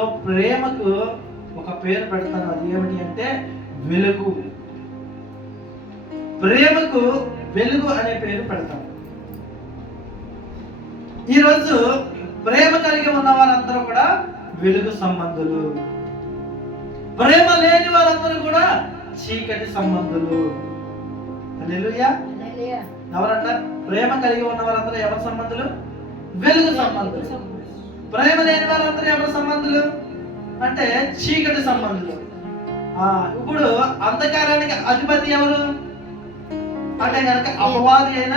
ప్రేమకు ఒక పేరు పెడతాను, అది ఏమిటి అంటే వెలుగు. ప్రేమకు వెలుగు అనే పేరు పెడతాను. ఈరోజు ప్రేమ కలిగి ఉన్న వారందరూ కూడా వెలుగు సంబంధులు, ప్రేమ లేని వారందరూ కూడా చీకటి సంబంధులు. హల్లెలూయా. ఎవరంటారు? ప్రేమ కలిగి ఉన్న వారందరూ ఎవరి సంబంధులు? వెలుగు సంబంధులు. ప్రేమ లేని వారందరూ ఎవరి సంబంధులు అంటే చీకటి సంబంధులు. ఇప్పుడు అంధకారానికి అధిపతి ఎవరు అంటే కనుక అపవాది అయిన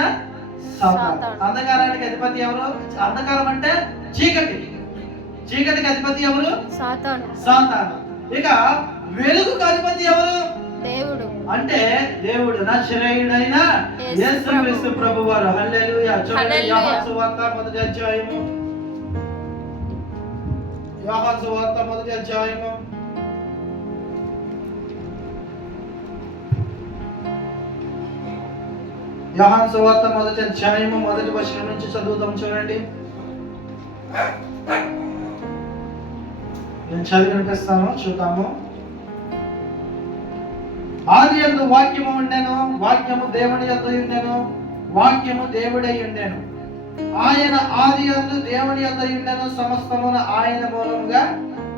సాతాను. అంధకారానికి అధిపతి ఎవరు? అంధకారం అంటే చీకటి, చీకటికి అధిపతి ఎవరు? సాతాను. ఇక వెలుగుకు అధిపతి ఎవరు? దేవుడు. అంటే దేవుడు నజరేయుడైన యేసుక్రీస్తు ప్రభువారు. హల్లెలూయా. చూడండి, యోహాను సువార్త మొదటి అధ్యాయము, యోహాను సువార్త మొదటి అధ్యాయము యోహాను సువార్త మొదటి అధ్యాయము మొదటి వచనం నుంచి చదువుదాం. చూడండి, నేను చదివి వినిపిస్తాను, చూద్దాము. ఆది యందు వాక్యము ఉండెను, వాక్యము దేవుని యందు ఉండెను, వాక్యము దేవుడై ఉండెను. ఆయన ఆది యందు దేవుని యందు ఉండెను, సమస్తమున ఆయన మూలముగా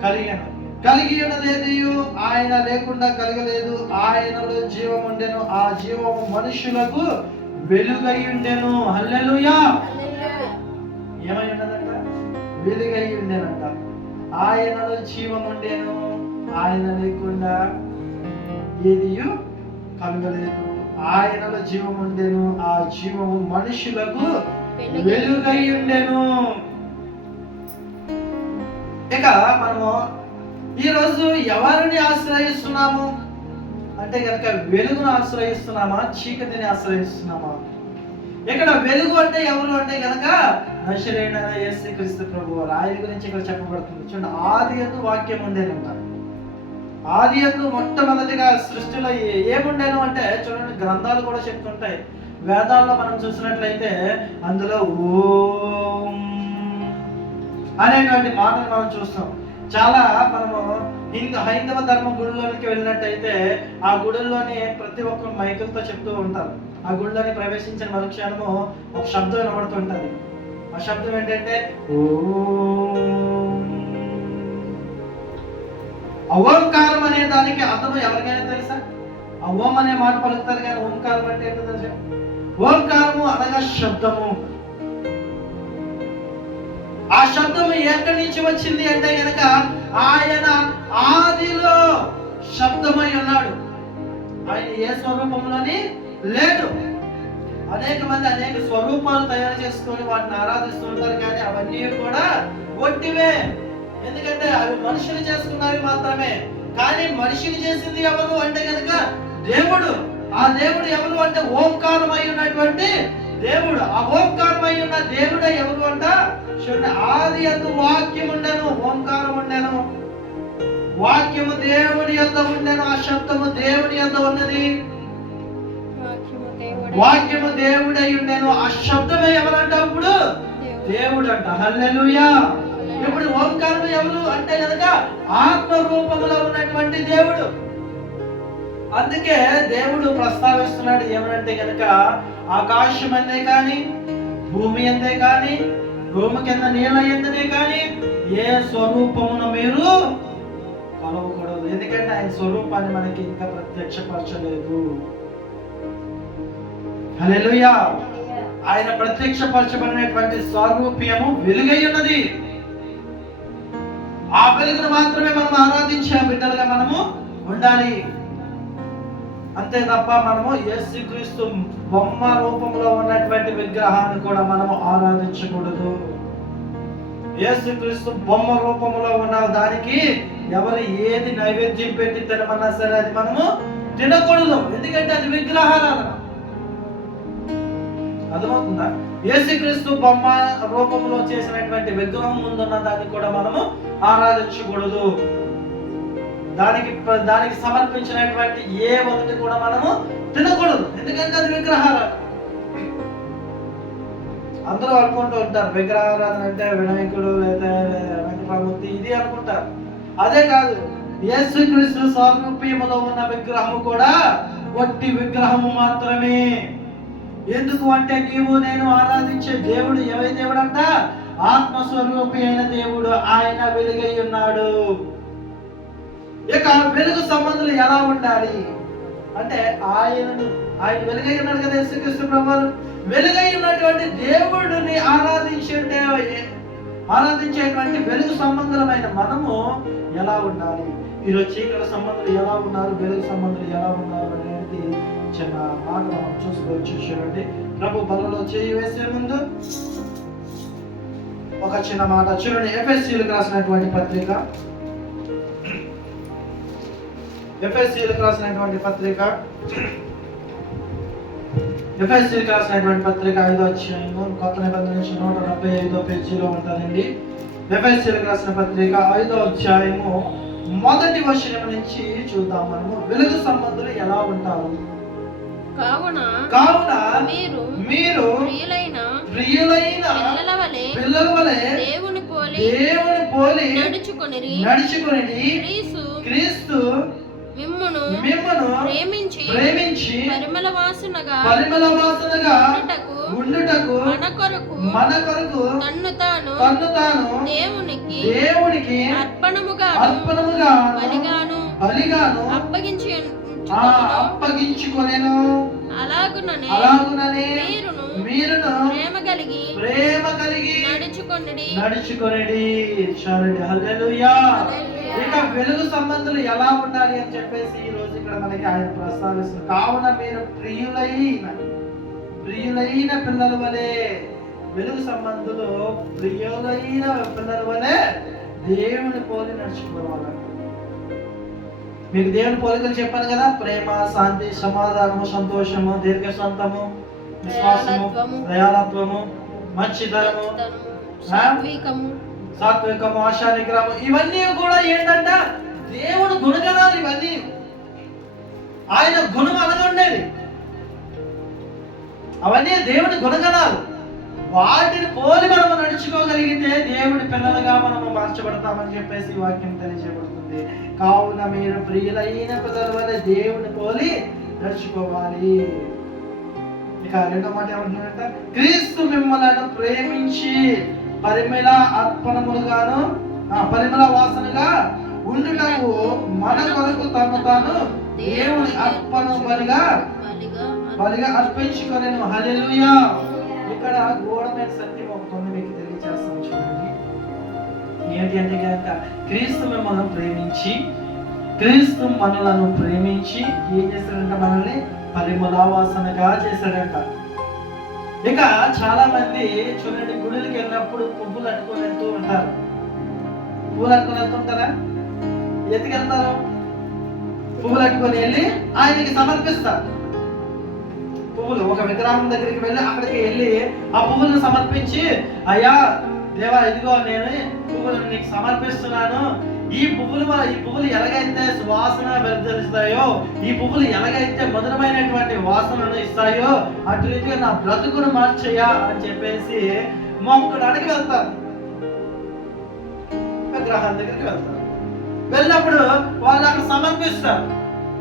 కలిగెను. కలిగి ఉన్నదేదియు ఆయన లేకుండా కలగలేదు. ఆయనలో జీవం ఉండెను, ఆ జీవము మనుషులకు వెలుగై ఉండెను. హల్లెలూయా. ఏమై ఉన్నదంట? వెలుగై ఉండెనంట. ఆయనలో జీవం ఉండెను, ఆయన లేకుండా ఏదియు కలగలేదు. ఆయనలో జీవం ఉండెను, ఆ జీవము మనుషులకు వెలుగై ఉండెను. ఇక మనము ఈరోజు ఎవరిని ఆశ్రయిస్తున్నాము అంటే కనుక వెలుగును ఆశ్రయిస్తున్నామా, చీకటిని ఆశ్రయిస్తున్నామా? ఇక్కడ వెలుగు అంటే ఎవరు అంటే కనుక నజరేయుడైన యేసుక్రీస్తు ప్రభువారు. ఆయన గురించి ఇక్కడ చెప్పబడుతుంది. చూడండి, ఆది యందు వాక్యం ఉండేనంట. ఆది యందు మొట్టమొదటిగా సృష్టిలో ఏముండేను అంటే చూడండి, గ్రంథాలు కూడా చెప్తుంటాయి. వేదాల్లో మనం చూసినట్లయితే అందులో ఓం అనేటువంటి మాటలు మనం చూస్తాం. చాలా మనము హైందవ ధర్మ గుడిలోకి వెళ్ళినట్టయితే ఆ గుడుల్లోని ప్రతి ఒక్కరు మైకులతో చెప్తూ ఉంటారు. ఆ గుడిలోని ప్రవేశించిన మరుక్షణము ఒక శబ్దం వినబడుతుంటది. ఆ శబ్దం ఏంటంటే ఓంకారం అనే దానికి అర్థం ఎవరికైనా తెలుసా? ఓం అనే మాట పలుకుతారు కానీ ఓంకారం అంటే ఏంటో తెలుసా? ఓంకారము అనగా శబ్దము. ఆ శబ్దము ఎక్కడి నుంచి వచ్చింది అంటే కనుక ఆయన ఆదిలో శబ్దమై ఉన్నాడు. ఆయన ఏ స్వరూపంలోని లేడు. అనేక మంది అనేక స్వరూపాలు తయారు చేసుకొని వాటిని ఆరాధిస్తూ ఉంటారు, కానీ అవన్నీ కూడా ఒట్టివే. ఎందుకంటే అవి మనుషులు చేసుకున్నవి మాత్రమే. కానీ మనిషిని చేసింది ఎవరు అంటే కనుక దేవుడు. ఆ దేవుడు ఎవరు అంటే ఓంకారమై ఉన్నటువంటి దేవుడు. ఆ ఓంకారమై ఉన్న దేవుడు ఎవరు అంట? చూడండి, ఆది యందు వాక్యం ఉండెను, ఓంకారం ఉండెను, వాక్యము దేవుని యొద్ద ఉండెను, ఆ శబ్దము దేవుని యొద్ద ఉన్నది, వాక్యము దేవుడై ఉండెను. ఆ శబ్దమే ఎవరంట? ఇప్పుడు దేవుడు అంట. హల్లెలూయా. ఇప్పుడు ఓంకారం ఎవరు అంటే కనుక ఆత్మ రూపంలో ఉన్నటువంటి దేవుడు. అందుకే దేవుడు ప్రస్తావిస్తున్నాడు ఏమనంటే కనుక ఆకాశం అందే కానీ, భూమి అందే కానీ, భూమి కింద నీళ్ళ ఎందనే కానీ ఏ స్వరూపమును మీరు కొలవకూడదు. ఎందుకంటే ఆయన స్వరూపాన్ని మనకి ఇంకా ప్రత్యక్షపరచలేదు. హల్లెలూయా. ఆయన ప్రత్యక్షపరచబడినటువంటి స్వరూప్యము వెలుగై ఉన్నది. ఆ వెలుగును మాత్రమే మనం ఆరాధించే బిడ్డలుగా మనము ఉండాలి. అంతే తప్ప మనము యేసుక్రీస్తు బొమ్మ రూపంలో ఉన్నటువంటి విగ్రహాన్ని కూడా మనము ఆరాధించకూడదు. యేసుక్రీస్తు బొమ్మ రూపంలో ఉన్న దానికి ఎవరు ఏది నైవేద్యం పెట్టి తినమన్నా సరే అది మనము తినకూడదు. ఎందుకంటే అది విగ్రహారాధన. అర్థమవుతుందా? యేసుక్రీస్తు బొమ్మ రూపంలో చేసినటువంటి విగ్రహం ముందున్న దాన్ని కూడా మనము ఆరాధించకూడదు. దానికి సమర్పించినటువంటి ఏ ఒకటి కూడా మనము తినకూడదు. ఎందుకంటే అది విగ్రహారాధన. అందరూ అనుకుంటూ ఉంటారు విగ్రహారాధన అంటే వినాయకుడు లేదా వెంకటరామూర్తి ఇది అనుకుంటారు. అదే కాదు, యేసుక్రీస్తు స్వరూపములో ఉన్న విగ్రహము కూడా వట్టి విగ్రహము మాత్రమే. ఎందుకు అంటే నీవు నేను ఆరాధించే దేవుడు ఎవరి దేవుడు అంట? ఆత్మస్వరూపి అయిన దేవుడు. ఆయన వెలుగై ఉన్నాడు. ఇక వెలుగు సంబంధులు ఎలా ఉండాలి అంటే ఆయన వెలుగై ఉన్నాడు కదా యేసుక్రీస్తు ప్రభువు. వెలుగై ఉన్నటువంటి దేవుడిని ఆరాధించేటువంటి వెలుగు సంబంధులమైన మనము ఎలా ఉండాలి? ఈరోజు చీకటి సంబంధులు ఎలా ఉన్నారు, వెలుగు సంబంధులు ఎలా ఉన్నారు అనేది చిన్న మాట మనం చూసుకోవచ్చు. చూడండి, ప్రభు బలలో చేయి వేసే ముందు ఒక చిన్న మాట చూడండి. ఎఫెసీయులకు రాసినటువంటి పత్రిక 5వ అధ్యాయము కొత్త నిబంధన నుంచి 175వ పేజీలో ఉంటుందండి. ఎఫెసీయులకు రాసిన పత్రిక 5వ అధ్యాయము మొదటి వచనం నుంచి చూద్దాం. మనము వెలుగు సంబంధులు ఎలా ఉంటారు. కావున మీరు ప్రియులైన పిల్లల వలె దేవుని పోలి నడుచుకొనిడి క్రీస్తు మిమ్మును ప్రేమించి పరిమళ వాసనగా ఉండుటకు మన కొరకు తన్ను తాను దేవునికి అర్పణముగా బలిగాను అప్పగించుకొనెను. అలాగుననే మీరును ప్రేమ కలిగి నడుచుకొనిడి. హల్లెలూయా. ఇక వెలుగు సంబంధులు ఎలా ఉండాలి అని చెప్పేసి ఈ రోజు ఇక్కడ మనకి ఆయన ప్రస్తావిస్తున్నారు. కావున మీరు ప్రియులైన పిల్లల వలె, వెలుగు సంబంధులు ప్రియులైన పిల్లల వలె దేవుని పోలి నడుచుకోవాలి. మీకు దేవుని పోలికలు చెప్పాను కదా, ప్రేమ, శాంతి, సమాధానము, సంతోషము, దీర్ఘశాంతము, విశ్వాసము, దయాళత్వము, మంచితనము, సాత్వికము, ఆశా నిగ్రహము. ఇవన్నీ కూడా ఏంటంట? దేవుడు గుణగణాలు. ఇవన్నీ ఆయన గుణం అనగుండేది. అవన్నీ దేవుని గుణగణాలు. వాటిని పోలి మనము నడుచుకోగలిగితే దేవుడి పిల్లలుగా మనము మార్చబడతామని చెప్పేసి వాక్యం తెలియజేయబడుతుంది. కావున మీరు ప్రియులైన పిల్లల వలె దేవుని పోలి నడుచుకోవాలి. ఇక రెండో మాట ఏమంటున్నారంట? క్రీస్తు మిమ్మల్ని ప్రేమించి పరిమళ వాసనగా ఉండుటకు మన కొరకు తను తాను దేవుని అర్పణ బలిగా అర్పించుకొనెను. హల్లెలూయా. ఇక్కడ గోడమైన సత్యం ఒకటి మీకు తెలియజేస్తాను. చూడండి, ఏంటి అంటే కనుక క్రీస్తు మనలను ప్రేమించి ఏం చేశాడంట? మనల్ని పరిమళ వాసనగా చేశాడంట. ఇక చాలా మంది చూడండి, గుడికి వెళ్ళినప్పుడు పువ్వులు అట్టుకొని వెళ్తూ ఉంటారు. పువ్వులు అట్టుకొని వెళ్తుంటారా? ఎత్తుకెళ్తారు. పువ్వులు అట్టుకొని వెళ్ళి ఆయనకి సమర్పిస్తారు. పువ్వులు ఒక విగ్రహం దగ్గరికి వెళ్ళి అక్కడికి వెళ్ళి ఆ పువ్వులను సమర్పించి, అయ్యా దేవా, ఇదిగో నేను పువ్వులను నీకు సమర్పిస్తున్నాను. ఈ పువ్వులు ఎలాగైతే సువాసన వెదజల్లుతాయో, ఈ పువ్వులు ఎలాగైతే మధురమైనటువంటి వాసనను ఇస్తాయో, అటు రీతిగా నా బ్రతుకును మార్చయ్యా అని చెప్పేసి మొక్కడానికి వెళ్తారు. విగ్రహాల దగ్గరికి వెళ్తారు. వెళ్ళినప్పుడు వాళ్ళు అక్కడ సమర్పిస్తారు.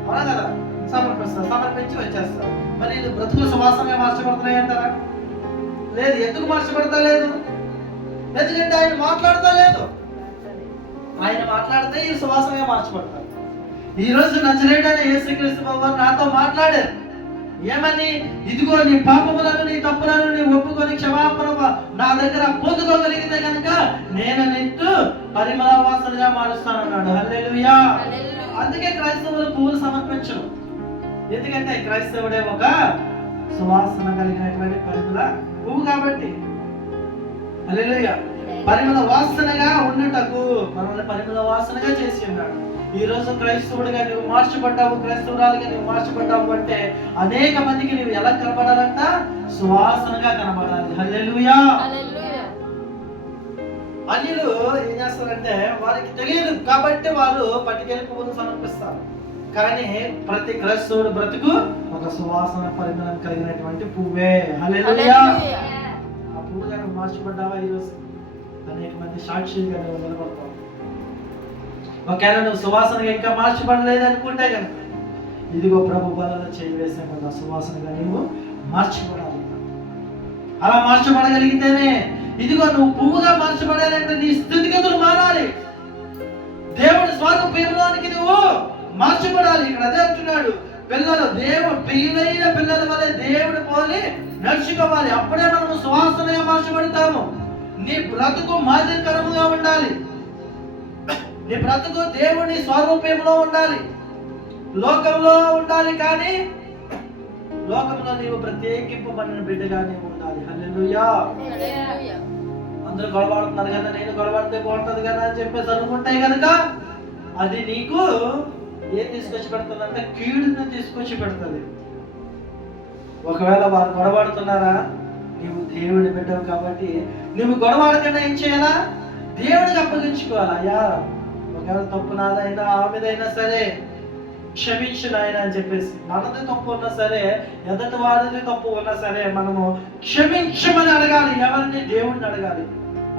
అవునా కదా? సమర్పించి వచ్చేస్తారు. మరి ఇది బ్రతుకులు సువాసనగా మార్చబడుతున్నాయి అంటారా? లేదు. ఎందుకు మార్చబడతా లేదు? ఎందుకంటే ఆయన మాట్లాడతా లేదు. ఆయన మాట్లాడితే ఈ సువాసనగా మార్చబడతారు. ఈ రోజు నజరేయుడైన యేసుక్రీస్తు ప్రభువు నాతో మాట్లాడారు. ఏమని? ఇదిగో నీ పాపములను, నీ తప్పులను నీ ఒప్పుకొని క్షమాపణ నా దగ్గర పొందుకోగలిగితే కనుక నేను నిన్ను పరిమళ వాసనగా మారుస్తానన్నాడు. హల్లెలూయా. అందుకే క్రైస్తవులు పువ్వులు సమర్పించరు. ఎందుకంటే క్రైస్తవుడే ఒక సువాసన కలిగినటువంటి పరిమళ పువ్వు కాబట్టి. హల్లెలూయా. పరిమళ వాసనగా ఉండుటకు మనల్ని పరిమళ వాసనగా చేసి ఉన్నాడు. ఈ రోజు క్రైస్తవుడిగా నువ్వు మార్చబడ్డావు, క్రైస్తవురాలుగా నువ్వు మార్చబడ్డావు అంటే అనేక మందికి నువ్వు ఎలా కనబడాలంట? సువాసనగా కనబడాలి. హల్లెలూయా. అన్యులు ఏం చేస్తారంటే వారికి తెలియదు కాబట్టి వాళ్ళు పట్టుకెళ్ళి పువ్వును సమర్పిస్తారు. కానీ ప్రతి క్రైస్తవుడు బ్రతుకు ఒక సువాసన పరిమళం కలిగినటువంటి పువ్వే. హల్లెలూయా. ఆ పువ్వు మార్చబడ్డావా ఈరోజు? అనేక మంది సాక్షిగా నిలబడతావు. ఒకవేళ నువ్వు సువాసనగా ఇంకా మార్చబడలేదు అనుకుంటే కనుక ఇదిగో ప్రభు బలలో చేయి వేసే కదా సువాసనగా నీవు మార్చబడాలి. అలా మార్చబడగలిగితేనే ఇదిగో నువ్వు పువ్వుగా మార్చబడాలంటే నీ స్థితిగతులు మారాలి. దేవుడి స్వరూపంలోనికి నువ్వు మార్చబడాలి. ఇక్కడ అదే అంటున్నాడు, పిల్లలు దేవుడు ప్రియులైన పిల్లల వలె దేవుడు పోలి నడుచుకోవాలి. అప్పుడే మనము సువాసనగా మార్చబడతాము. నీ బ్రతుకు మాదిరికరముగా ఉండాలి. నీ బ్రతుకు దేవుని స్వరూపంలో ఉండాలి, లోకంలో ఉండాలి. కానీ లోకంలో నీవు ప్రత్యేకింపబడిన బిడ్డగానే ఉండాలి. హల్లెలూయా. అందరూ గొడవడుతున్నారు కదా, నేను గొడవడితే బాగుంటుంది కదా అని చెప్పేసి అనుకుంటాయి కనుక అది నీకు ఏం తీసుకొచ్చి పెడుతుంది అంటే కీడుని తీసుకొచ్చి పెడుతుంది. ఒకవేళ వారు గొడవడుతున్నారా, నీవు దేవుడి బిడ్డవు కాబట్టి నువ్వు గొడవడకుండా ఏం చేయాలా? దేవుడికి అప్పగించుకోవాలి. అయ్యా ఒకవేళ తప్పు నాదైనా ఆమెదైనా సరే క్షమించు నాయన అని చెప్పేసి, మనది తప్పు ఉన్నా సరే ఎదటి వారిది తప్పు ఉన్నా సరే మనము క్షమించమని అడగాలి. ఎవరిని? దేవుడిని అడగాలి.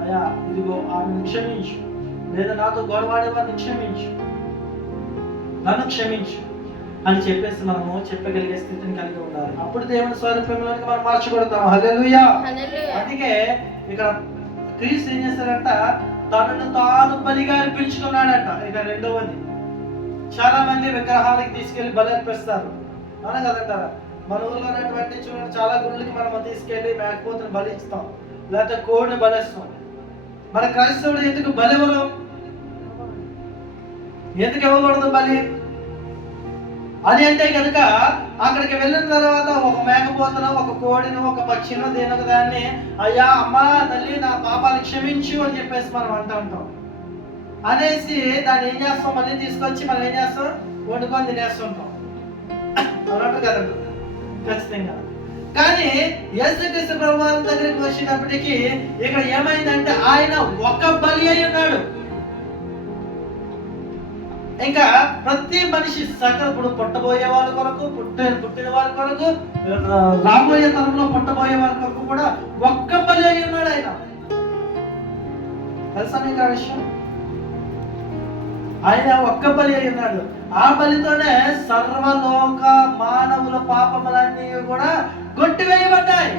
అయ్యా ఇదిగో ఆమెను క్షమించు, లేదా నాతో గొడవాడే వారిని క్షమించు, నన్ను క్షమించు అని చెప్పేసి మనము చెప్పగలిగే స్థితిని కలిగి ఉండాలి. అప్పుడు దేవుని స్వరూపంలోకి మనం మార్చబడతాము. హల్లెలూయా. అందుకే ఇక్కడ క్రీస్తు ఏం చేస్తారంట, తనను తాను బలిగా అర్పించుకున్నాడంట. ఇక రెండవది, చాలా మంది విగ్రహాలకి తీసుకెళ్లి బలి అర్పిస్తారు. అవునా కదంటారా? మన ఊర్లో ఉన్నటువంటి చూడండి, చాలా గుళ్ళకి మనం తీసుకెళ్లి మేకపోతుని బలి ఇస్తాం, లేకపోతే కోడిని బలిస్తాం. మన క్రైస్తవుడు ఎందుకు బలి ఇవ్వరు? ఎందుకు ఇవ్వకూడదు బలి? అది అంటే కనుక అక్కడికి వెళ్ళిన తర్వాత ఒక మేకపోతను, ఒక కోడిని, ఒక పక్షిని, దేనొక దాన్ని అయ్యా అమ్మా తల్లి నా పాపాలు క్షమించు అని చెప్పేసి మనం అంటూ ఉంటాం. అనేసి దాన్ని ఏం చేస్తాం, మళ్ళీ తీసుకొచ్చి మనం ఏం చేస్తాం, వండుకొని తినేస్తుంటాం. అన్నట్టు కదండి, ఖచ్చితంగా. కానీ యేసుక్రీస్తు ప్రభువారి దగ్గరికి వచ్చినప్పటికీ ఇక్కడ ఏమైందంటే ఆయన ఒక బలి అయి ఉన్నాడు. ఇంకా ప్రతి మనిషి సకలప్పుడు పుట్టబోయే వాళ్ళ కొరకు, పుట్టిన వాళ్ళ కొరకు, రాబోయే తరంలో పుట్టబోయే వాళ్ళ కొరకు కూడా ఒక్క బలి అయి ఉన్నాడు ఆయన. తెలుసా మీకు ఆ విషయం? ఆయన ఒక్క బలి అయి ఉన్నాడు. ఆ బలితోనే సర్వలోక మానవుల పాపములన్నీ కూడా కొట్టివేయబడ్డాయి.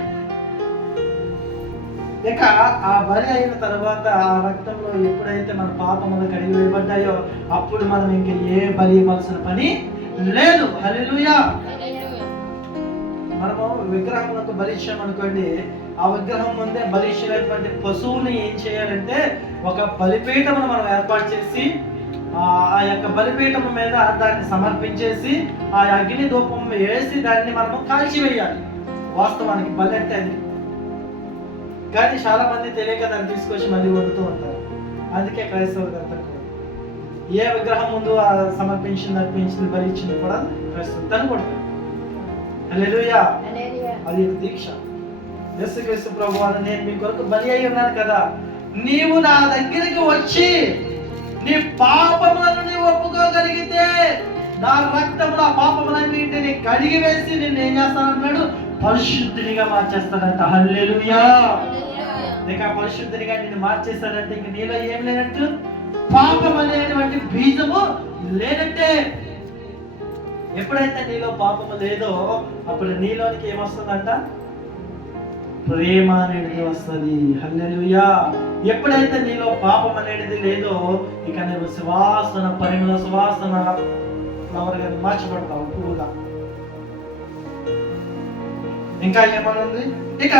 ఇక ఆ బలి అయిన తర్వాత ఆ రక్తంలో ఎప్పుడైతే మన పాపములు కడిగి వేయబడ్డాయో అప్పుడు మనం ఇంక ఏ బలి ఇవ్వాల్సిన పని లేదు. హల్లెలూయా. మనము విగ్రహములకు బలి ఇచ్చామనుకోండి, ఆ విగ్రహం ముందే బలి ఇచ్చినటువంటి పశువుని ఏం చేయాలంటే ఒక బలిపీఠమును మనం ఏర్పాటు చేసి ఆ యొక్క బలిపీఠం మీద దాన్ని సమర్పించేసి ఆ అగ్ని ధూపం వేసి దాన్ని మనము కాల్చివేయాలి. వాస్తవానికి బలి అంటే అది. కానీ చాలా మంది తెలియక దాన్ని తీసుకొచ్చి మళ్ళీ వండుతూ ఉంటారు. అందుకే క్రైస్తవులు ఏ విగ్రహం ముందు సమర్పించింది బలి ఇచ్చింది కూడా క్రైస్తవులు తనుకుంటారు. హల్లెలూయా. అది దీక్ష. యేసుక్రీస్తు ప్రభువారు నేను మీ కొరకు బలి అయి ఉన్నాను కదా, నీవు నా దగ్గరికి వచ్చి నీ పాపములను నీవు ఒప్పుకోగలిగితే నా రక్తముల పాపములన్నింటినీ కడిగి వేసి నిన్ను ఏం చేస్తానన్నాడు, పరిశుద్ధినిగా మార్చేస్తాడంట. హల్లెలూయా. ఇక పరిశుద్ధినిగా నిన్ను మార్చేస్తాడంటే ఇంక నీలో ఏం లేనట్టు, పాపం అనేటువంటి బీజము లేనట్టే. ఎప్పుడైతే నీలో పాపము లేదో అప్పుడు నీలోనికి ఏమొస్తుందంట, ప్రేమ అనేది వస్తుంది. హల్లెలూయా. ఎప్పుడైతే నీలో పాపం అనేది లేదో ఇక నువ్వు సువాసన పరిమళ సువాసన ఫ్లవర్ గా మార్చబడతావు, పువ్వుగా. ఇంకా ఏమనుంది? ఇక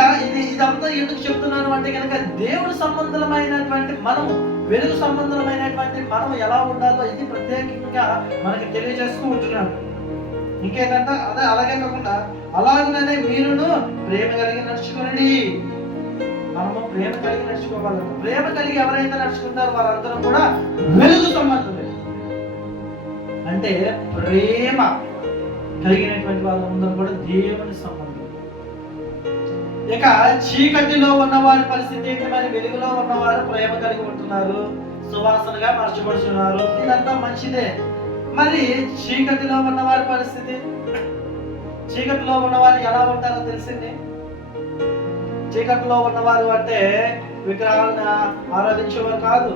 ఇదంతా ఎందుకు చెప్తున్నాను అంటే కనుక దేవుడు సంబంధమైనటువంటి మనము, వెలుగు సంబంధమైనటువంటి మనము ఎలా ఉండాలో ఇది ప్రత్యేకంగా మనకి తెలియజేస్తూ ఉంటున్నాడు. ఇంకేంటంటే అదే అలాగే కాకుండా అలాగనే మీరును ప్రేమ కలిగి నడుచుకోండి. మనము ప్రేమ కలిగి నడుచుకోవాలి. ప్రేమ కలిగి ఎవరైతే నడుచుకుంటారో వారందరూ కూడా వెలుగు సంబంధమే. అంటే ప్రేమ కలిగినటువంటి వాళ్ళందరూ కూడా దేవుని సంబంధం. ఇక చీకటిలో ఉన్నవారి పరిస్థితి ఏంటి? మరి వెలుగులో ఉన్నవారు ప్రేమ కలిగి ఉంటున్నారు, సువాసనగా మార్చబడుతున్నారు, ఇదంతా మంచిదే. మరి చీకటిలో ఉన్నవారి పరిస్థితి, చీకటిలో ఉన్నవారు ఎలా ఉంటారో తెలిసింది. చీకటిలో ఉన్నవారు అంటే విగ్రహాలను ఆరాధించేవారు కాదు,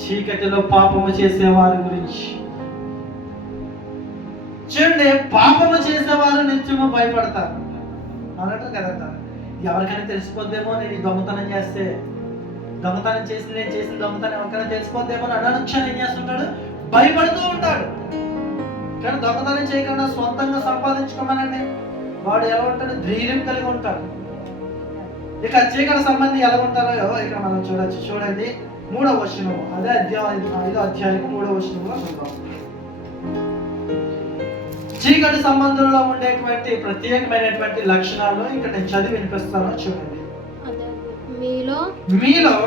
చీకటిలో పాపము చేసేవారి గురించి. చూడండి, పాపము చేసేవారు నిత్యము భయపడతారు అన్నట్టు కదా. ఎవరికైనా తెలిసిపోద్దేమో నేను ఈ దొంగతనం చేస్తే, దొంగతనం చేసి నేను చేసిన దొంగతనం ఎవరికైనా తెలిసిపోద్దేమో అని అనుక్షణం ఏం చేస్తుంటాడు, భయపడుతూ ఉంటాడు. కానీ దొంగతనం చేయకుండా సొంతంగా సంపాదించుకోమనండి, వాడు ఎలా ఉంటాడు, ధైర్యం కలిగి ఉంటాడు. ఇక చీకటి సంబంధి ఎలా ఉంటారో ఇక్కడ మనం చూడొచ్చు. చూడండి 3వ వచనం, అదే అధ్యాయం 5వ అధ్యాయం 3వ వచనంలో చూద్దాం. చీకటి సంబంధంలో ఉండేటువంటి ప్రత్యేకమైనటువంటి లక్షణాలు ఇక్కడ నేను చదివి వినిపిస్తాను, చూడండి. మీలో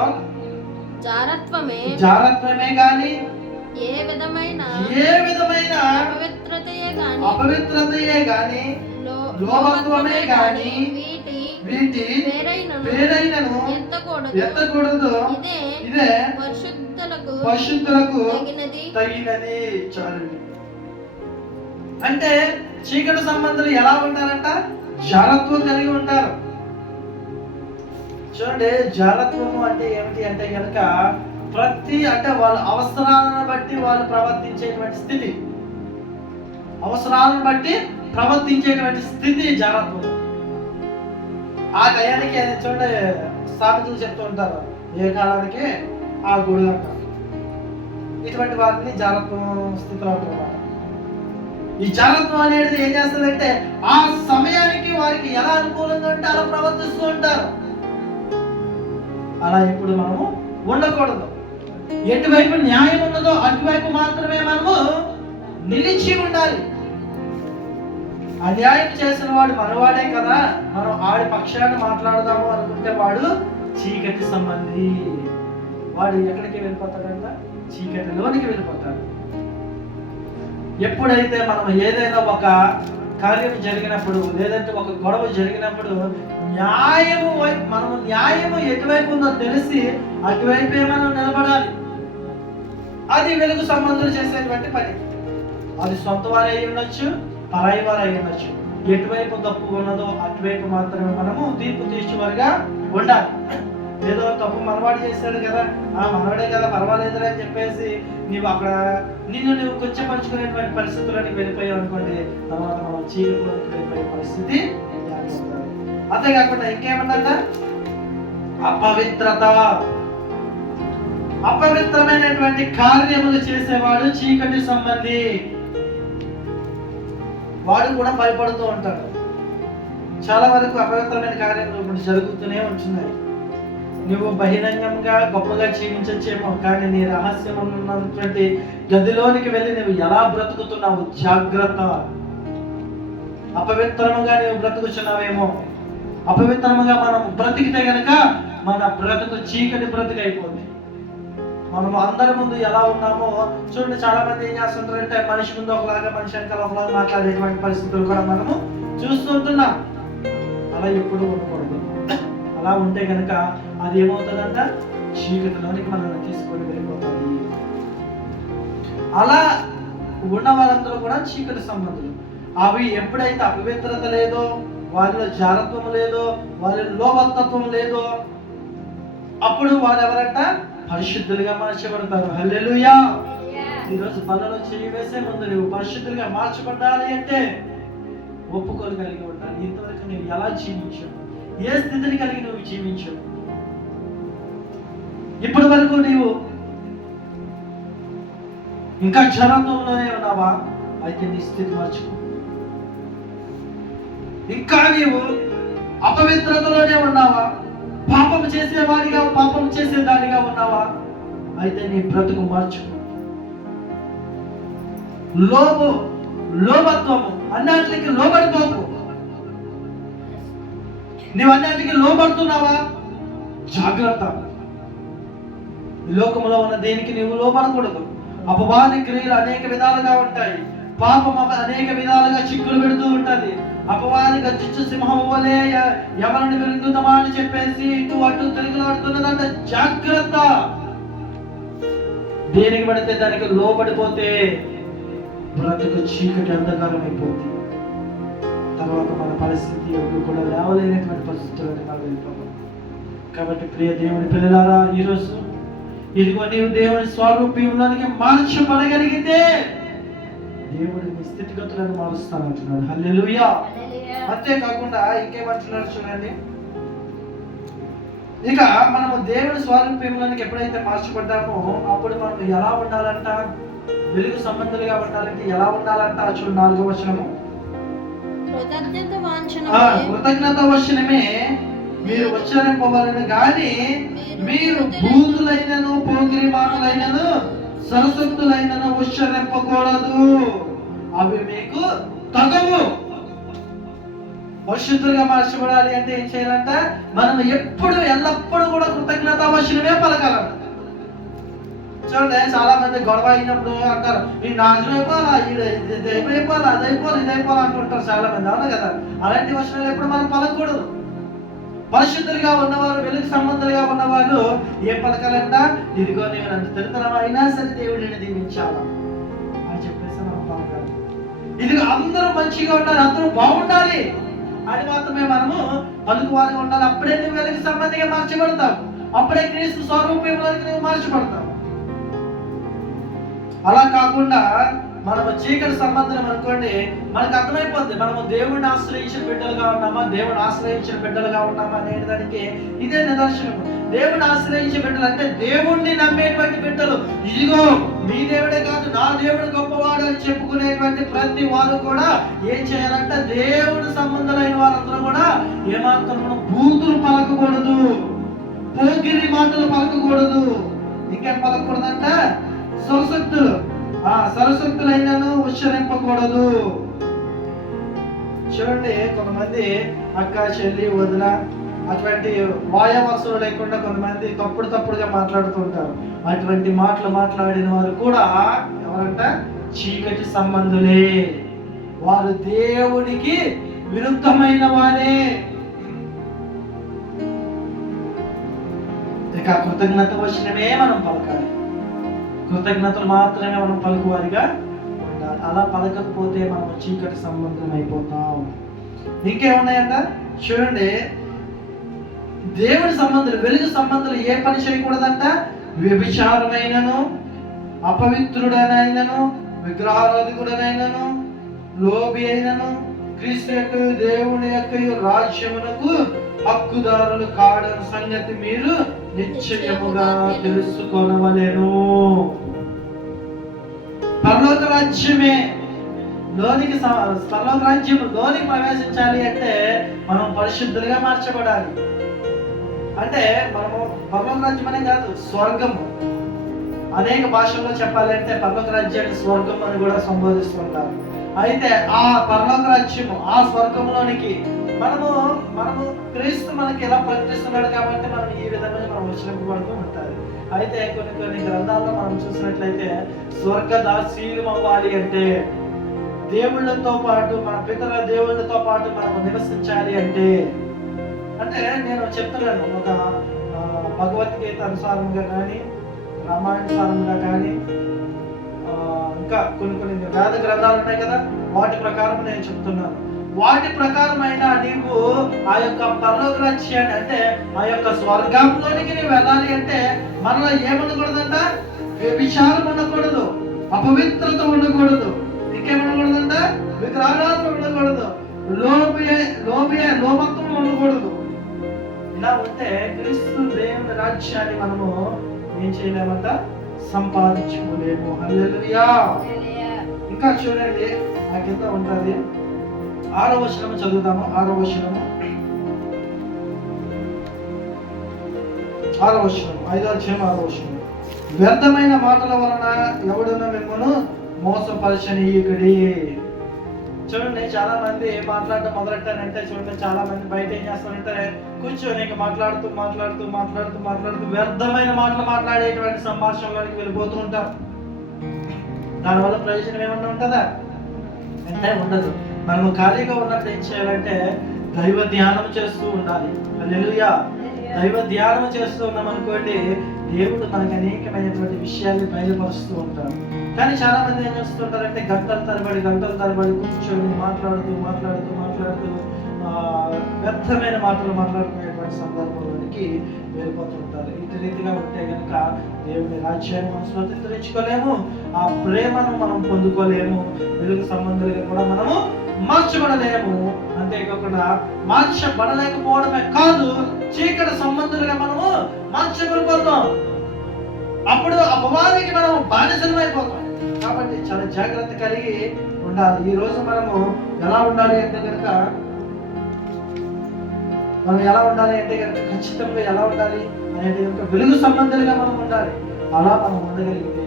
జారత్వమే గాని ఏ విధమైన అపవిత్రతయే గాని లోభత్వమే గాని వీటి పేరైనను ఎత్తకూడదు. ఇదే పరిశుద్ధులకు తగినది. చాలండి. అంటే చీకటి సంబంధులు ఎలా ఉంటారంట, జారత్వం కలిగి ఉంటారు. చూడండి, జారత్వము అంటే ఏమిటి అంటే కనుక అంటే వాళ్ళ అవసరాలను బట్టి వాళ్ళు ప్రవర్తించేటువంటి స్థితి, అవసరాలను బట్టి ప్రవర్తించేటువంటి స్థితి జారత్వం. ఆ టయానికి చూడండి, సామెతలు చెప్తూ ఉంటారు, ఏ కాలానికి ఆ గుడి అంటారు. ఇటువంటి వారిని జారత్వం స్థితిలో ఉంటారు. ఈ జారత్వం అనేది ఏం చేస్తుందంటే ఆ సమయానికి వారికి ఎలా అనుకూలంగా ఉంటే అలా ప్రవర్తిస్తూ ఉంటారు. అలా ఇప్పుడు మనము ఉండకూడదు. ఎటువైపు న్యాయం ఉన్నదో అటువైపు మాత్రమే మనము నిలిచి ఉండాలి. అన్యాయం చేసిన వాడు మనవాడే కదా, మనం ఆడి పక్షాన్ని మాట్లాడదాము అనుకుంటే వాడు చీకటి సంబంధి. వాడు ఎక్కడికి వెళ్ళిపోతాడంట, చీకటిలోనికి వెళ్ళిపోతాడు. ఎప్పుడైతే మనం ఏదైనా ఒక కార్యం జరిగినప్పుడు, లేదంటే ఒక గొడవ జరిగినప్పుడు న్యాయము ఎటువైపు ఉందో తెలిసి అటువైపే మనం నిలబడాలి. అది వెలుగు సంబంధులు చేసేటువంటి పని. అది సొంత వారు అయి ఉండొచ్చు, పరాయి వారు అయి ఉండొచ్చు. ఎటువైపు తప్పు ఉన్నదో అటువైపు మాత్రమే మనము తీర్పు తీర్చేవారుగా ఉండాలి. ఏదో తప్పు మనవాడు చేశాడు కదా, మనవాడే కదా, పర్వాలేదులే అని చెప్పేసి నువ్వు కొంచెం పంచుకునేటువంటి పరిస్థితుల్లోకి వెళ్ళిపోయావు అనుకోండి, తర్వాత మనం చీకటిలోకి వెళ్ళిపోయే పరిస్థితి. అంతేకాకుండా ఇంకేమన్నా, అపవిత్రమైనటువంటి కార్యములు చేసేవాడు చీకటి సంబంధి. వాడు కూడా భయపడుతూ ఉంటాడు. చాలా వరకు అపవిత్రమైన కార్యములు ఇప్పుడు జరుగుతూనే ఉంటున్నాయి. నువ్వు బహిరంగంగా గొప్పగా జీవించచ్చేమో, కానీ నీ రహస్యం ఉన్నటువంటి గదిలోనికి వెళ్ళి నువ్వు ఎలా బ్రతుకుతున్నావు జాగ్రత్త. అపవిత్రముగా నువ్వు బ్రతుకుచున్నావేమో. అపవిత్రముగా మనం బ్రతికితే గనక మన బ్రతుకు చీకటి బ్రతుకు అయిపోతుంది. మనం అందరి ముందు ఎలా ఉన్నామో చూడండి. చాలా మంది ఏం చేస్తుంటారంటే మనిషి ముందు ఒకలాగా, మనిషి వెనకాల ఒకలాగా మాట్లాడేటువంటి పరిస్థితులు కూడా మనము చూస్తుంటున్నాం. అలా ఎప్పుడు ఉండకూడదు. అలా ఉంటే గనక అది ఏమవుతుందంట, చీకటిలోనికి మనల్ని తీసుకొని వెళ్ళిపోతుంది. అలా ఉన్న వాళ్ళందరూ కూడా చీకటి సంబంధులు. అవి ఎప్పుడైతే అపవిత్రత లేదో, వారిలో జారత్వం లేదో, వారిలో లోభత్వం లేదో, అప్పుడు వారు ఎవరంట, పరిశుద్ధులుగా మార్చబడతారు. హల్లెలూయా. ఈరోజు పనులు చేయి వేసే ముందు నువ్వు పరిశుద్ధులుగా మార్చబడాలి అంటే ఒప్పుకోలు కలిగి ఉండాలి. ఇంతవరకు నువ్వు ఎలా జీవించావు, ఏ స్థితిని కలిగి నువ్వు జీవించావు, ఇప్పటి వరకు నీవు ఇంకా జారత్వంలోనే ఉన్నావా, అయితే నీ స్థితి మార్చుకో. ఇంకా నీవు అపవిత్రతలోనే ఉన్నావా, పాపం చేసేవాడిగా, పాపం చేసేదానిగా ఉన్నావా, అయితే నీ బ్రతుకు మార్చుకో. లోభత్వము అన్నిటికి లోబడిపోకు. నువ్వు అన్నిటికి లోబడుతున్నావా, జాగ్రత్త. ఈ లోకంలో ఉన్న దేనికి నీవు లోబడకూడదు. అపవాది క్రియలు అనేక విధాలుగా ఉంటాయి. పాపం అనేక విధాలుగా చిక్కులు పెడుతూ ఉంటుంది. అపవాది గర్జించు సింహం వలె ఎవరిని విరుద్దుతామా అని చెప్పేసి ఇటు అటు తిరుగులాడుతున్నదంట. జాగ్రత్త. దేనికి పడితే దానికి లోబడిపోతే బ్రతుకు చీకటి అంధకారం అయిపోతుంది. తర్వాత మన పరిస్థితి ఎప్పుడు కూడా లేవలేనటువంటి పరిస్థితుల్లో మనం వెళ్ళిపోతాం. కాబట్టి ప్రియ దేవుని పిల్లలారా, ఈరోజు ఇదిగో నీవు దేవుని స్వరూపంలోనికి మార్చబడగలిగితే దేవుడు నీ స్థితిగతులను మారుస్తానంటున్నాడు. హల్లెలూయా. అంతేకాకుండా ఇంకేమంటున్నాడు చూడండి, ఇక మనము దేవుని స్వరూపంలోనికి ఎప్పుడైతే మార్చబడ్డామో అప్పుడు మనం ఎలా ఉండాలంట? వెలుగు సంబంధులుగా ఉండాలంటే ఎలా ఉండాలంట? చూడు 4వ వచనము, కృతజ్ఞత వచనమే మీరు ఉచ్చరింపవలను గాని మీరు భూతులైనను పోగిరి మాటలైనను సరస్వతులైనను ఉచ్చరింపకూడదు, అవి మీకు తగవు. పరిశుద్ధులుగా మార్చబడాలి అంటే ఏం చేయాలంట? మనం ఎప్పుడు ఎల్లప్పుడూ కూడా కృతజ్ఞత వచనమే పలకాలంట. చూడండి, చాలా మంది గొడవ అయినప్పుడు అంటారు, ఈ నాశనం అయిపోవాలా, ఇది అయిపోవాలా, అది అయిపోవాలి, ఇది అయిపోవాలి అంటుంటారు చాలా మంది, అవునా కదా? అలాంటి వచనాలు ఎప్పుడు మనం పలకూడదు. పరిశుద్ధులుగా ఉన్నవారు, వెలుగు సంబంధులుగా ఉన్నవారు ఏం పలకాలంట? ఇదిగో నేను నన్ను తిరుగుతున్నావా అయినా సరే దేవుడిని దీవించాలా అని చెప్పేసి మనం పలకాలి. ఇదిగో అందరూ మంచిగా ఉండాలి, అందరూ బాగుండాలి అని మాత్రమే మనము పలుకువారిగా ఉండాలి. అప్పుడే నువ్వు వెలుగు సంబంధిగా మార్చబడతావు, అప్పుడే క్రీస్తు స్వరూపంలోకి నువ్వు మార్చబడతావు. అలా కాకుండా మనము చీకటి సంబంధం అనుకోండి, మనకు అర్థమైపోద్ది మనము దేవుడిని ఆశ్రయించిన బిడ్డలుగా ఉన్నామా, దేవుడిని ఆశ్రయించిన బిడ్డలుగా ఉన్నామా అనే దానికి ఇదే నిదర్శనం. దేవుడిని ఆశ్రయించే బిడ్డలు అంటే దేవుణ్ణి నమ్మేటువంటి బిడ్డలు. ఇదిగో మీ దేవుడే కాదు, నా దేవుడు గొప్పవాడు అని చెప్పుకునేటువంటి ప్రతి వారు కూడా ఏం చేయాలంటే దేవుడి సంబంధులైన వారందరూ కూడా ఏమాత్రం బూతులు పలకకూడదు, పోకిరి మాటలు పలకకూడదు. ఇంకేం పలకకూడదంట? సరస్వతులైనను ఉచ్చరింపకూడదు. చూడండి, కొంతమంది అక్క, చెల్లి, వదిన అటువంటి వాయవసలు లేకుండా కొంతమంది తప్పుడుగా మాట్లాడుతూ ఉంటారు. అటువంటి మాటలు మాట్లాడిన వారు కూడా ఎవరంట? చీకటి సంబంధులే, వారు దేవునికి విరుద్ధమైన వారే. ఇక కృతజ్ఞత వచనమే మనం పలకాలి, కృతజ్ఞతలు మాత్రమే మనం పలుకువారిగా ఉండాలి. అలా పలకకపోతే మనం చీకటి సంబంధం అయిపోతాం. ఇంకేమున్నాయంట చూడండి, దేవుడి సంబంధాలు, వెలుగు సంబంధాలు ఏ పని చేయకూడదంట? వ్యభిచారమైనను, అపవిత్రుడనైనను, విగ్రహారాధికుడనైనను, లోబి అయినను, క్రీస్తు యొక్క దేవుని యొక్క రాజ్యమునకు హక్కుదారులు కాడని సంగతి మీరు నిశ్చయముగా తెలుసుకొనవలెను. పరలోక రాజ్యమే పరలోక రాజ్యం లోనికి ప్రవేశించాలి అంటే మనం పరిశుద్ధులుగా మార్చబడాలి. అంటే మనము పరలోక రాజ్యం అనే కాదు, స్వర్గము. అనేక భాషల్లో చెప్పాలంటే పరలోక రాజ్యాన్ని స్వర్గం అని కూడా సంబోధిస్తుంటారు. అయితే ఆ పరలోక రాజ్యము, ఆ స్వర్గంలోనికి మనము క్రీస్తు మనకి ఎలా ప్రకటిస్తున్నాడు కాబట్టి మనం ఈ విధంగా మనం వచ్చినప్పుడు ఉంటారు. అయితే కొన్ని గ్రంథాల్లో మనం చూసినట్లయితే స్వర్గదాసీలు అవ్వాలి అంటే, దేవుళ్ళతో పాటు మన పితర దేవుళ్ళతో పాటు మనము నివసించాలి అంటే నేను చెప్తున్నాను, ఒక భగవద్గీత అనుసారంగా కానీ, రామాయణానుసారంగా కానీ, ఇంకా కొన్ని వేద గ్రంథాలు ఉన్నాయి కదా, వాటి ప్రకారం నేను చెప్తున్నాను. వాటి ప్రకారమైన నీవు ఆ యొక్క పరలోక రాజ్యాన్ని అంటే ఆ యొక్క స్వర్గంలోనికి నీవు వెళ్ళాలి అంటే మనలో ఏముండకూడదంట? వ్యభిచారం ఉండకూడదు, అపవిత్రత ఉండకూడదు, ఇంకేముండకూడదంట? విగ్రహారాధన ఉండకూడదు, లోభత్వం ఉండకూడదు. ఇలా ఉంటే క్రీస్తు దేవుని రాజ్యాన్ని మనము ఏం చేయలేమంట? సంపాదించుకోలేము. హల్లెలూయా. ఇంకా చూడండి, ఆ కింద ఉంటుంది 6వ వచనం చదువుతాము. 6వ వచనము 5వ అధ్యాయం 6వ వచనం, వ్యర్థమైన మాటల వలన ఎవడునో మిమ్మల్ని మోసపరచనీయుడి. చూడండి, చాలా మంది మాట్లాడటం మొదలెట్టారంటే చూడండి, చాలా మంది బయట ఏం చేస్తారంటే కూర్చొని ఇంకా మాట్లాడుతూ వ్యర్థమైన మాటలు మాట్లాడేటువంటి సంభాషణలోకి వెళ్ళిపోతూ ఉంటారు. దానివల్ల ప్రయోజనం ఏమన్నా ఉంటుందా? అంటే ఉండదు. మనము ఖాళీగా ఉన్నప్పుడు ఏం చేయాలంటే దైవ ధ్యానం చేస్తూ ఉండాలి. హల్లెలూయా. దైవ ధ్యానం చేస్తూ ఉన్నాం అనుకోండి, దేవుడు మనకి అనేకమైనటువంటి విషయాన్ని బయలుపరుస్తూ ఉంటాడు. కానీ చాలా మంది ఏం చేస్తుంటారంటే గంటల తరబడి కూర్చొని మాట్లాడుతూ వ్యర్థమైన మాటలు మాట్లాడుకునేటువంటి భయంకరమైన సందర్భంలోనికి వెళ్ళిపోతుంటారు. ఇటు రీతిగా ఉంటే కనుక దేవుని రాజ్యాన్ని మనం స్వతంత్రించుకోలేము, ఆ ప్రేమను మనం పొందుకోలేము, వెలుగు సంబంధులుగా కూడా మనము మార్చబడలేము. అంతేకాకుండా మార్చబడలేకపోవడమే కాదు, చీకటి సంబంధులుగా మనము మార్చబడిపోతాం. అప్పుడు అపవాదికి మనం బానిసలమైపోతాం. కాబట్టి చాలా జాగ్రత్త కలిగి ఉండాలి. ఈ రోజు మనము ఎలా ఉండాలి అంటే కనుక ఖచ్చితంగా ఎలా ఉండాలి అనేది కనుక వెలుగు సంబంధులుగా మనం ఉండాలి. అలా మనం ఉండగలిగితే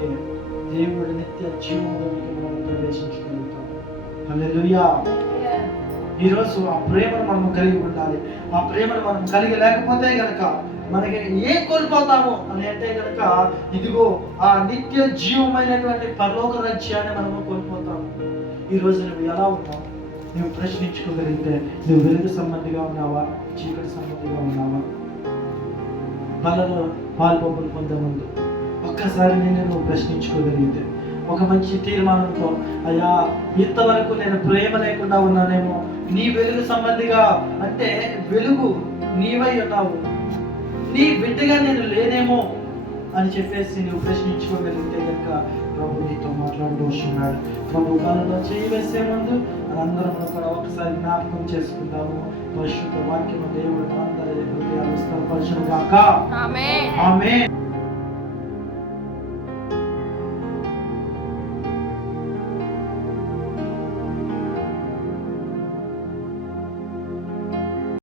దేవుడి నిత్య జీవంలోనికి మనం ప్రవేశించగలుగుతాం. హల్లెలూయా. ఈరోజు ఆ ప్రేమను మనం కలిగి ఉండాలి. ఆ ప్రేమను మనం కలిగి లేకపోతే గనక మనకి ఏం కోల్పోతాము అని అంటే కనుక ఇదిగో ఆ నిత్య జీవమైనటువంటి పరలోక రాజ్యాన్ని మనము కోల్పోతాము. ఈరోజు నువ్వు ఎలా ఉన్నావు? నువ్వు ప్రశ్నించుకోగలిగితే నువ్వు వెలుగు సంబంధిగా ఉన్నావా, చీకటి సంబంధిగా ఉన్నావా? బలలో పాల్పొప్పులు పొందే ముందు ఒక్కసారి నువ్వు ప్రశ్నించుకోగలిగితే, ఒక మంచి తీర్మానంతో, అయ్యా ఇంతవరకు నేను ప్రేమ లేకుండా ఉన్నానేమో, నీ వెలుగు సంబంధిగా అంటే వెలుగు నీవై ఉన్నావు, నీ బిడ్డగా నేను లేనేమో అని చెప్పేసి నువ్వు ప్రశ్నించుకోగలిగితే కనుక ప్రభు నీతో మాట్లాడుతూ వస్తున్నాడు. ప్రభు బలలో చేయి వేసే ముందు అందరం కూడా ఒకసారి జ్ఞాపకం చేసుకుందాము. పరిశుద్ధ వాక్యము దేవుడు అందరి హృదయాలు స్థిరపరచును గాక. ఆమేన్.